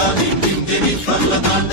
భరత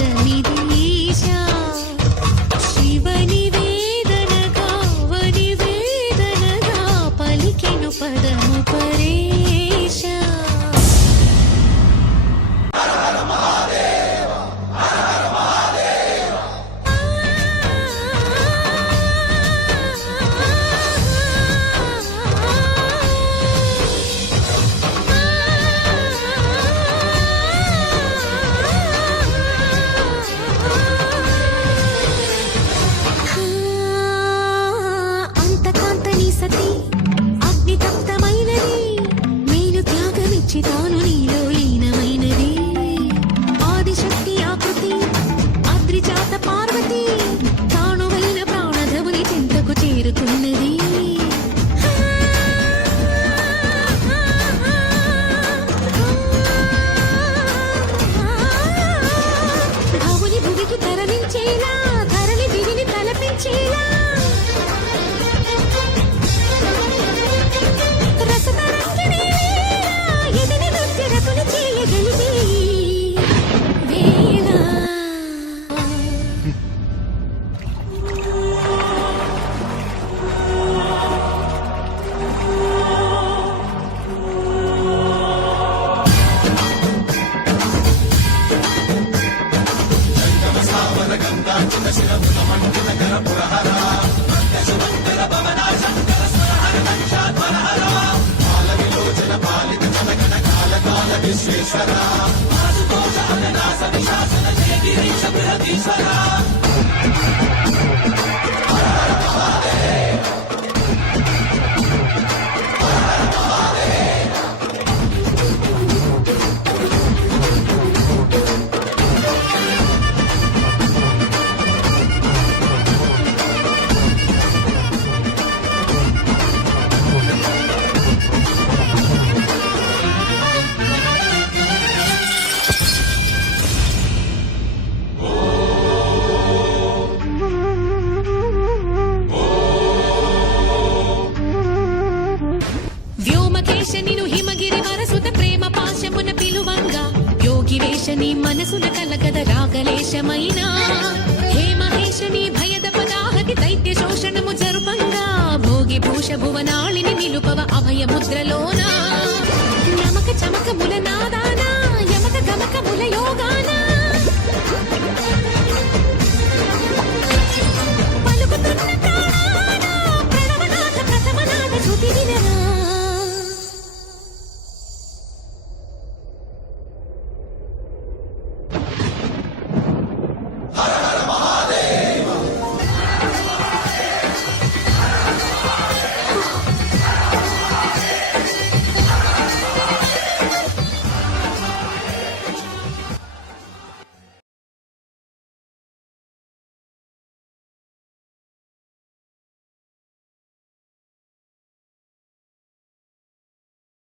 的你的衣袖 చింతకు వ్యోమకేశ మహేశని మనసుల కలగద రాగలేశమైనా? హే మహేశని భయద పదాహతి దైత్య శోషణము జరుపంగా? భోగి భూష భువనాళిని నిలుపవ అభయ నమక చమకముల నాదానా? యమక గమకముల యోగానా?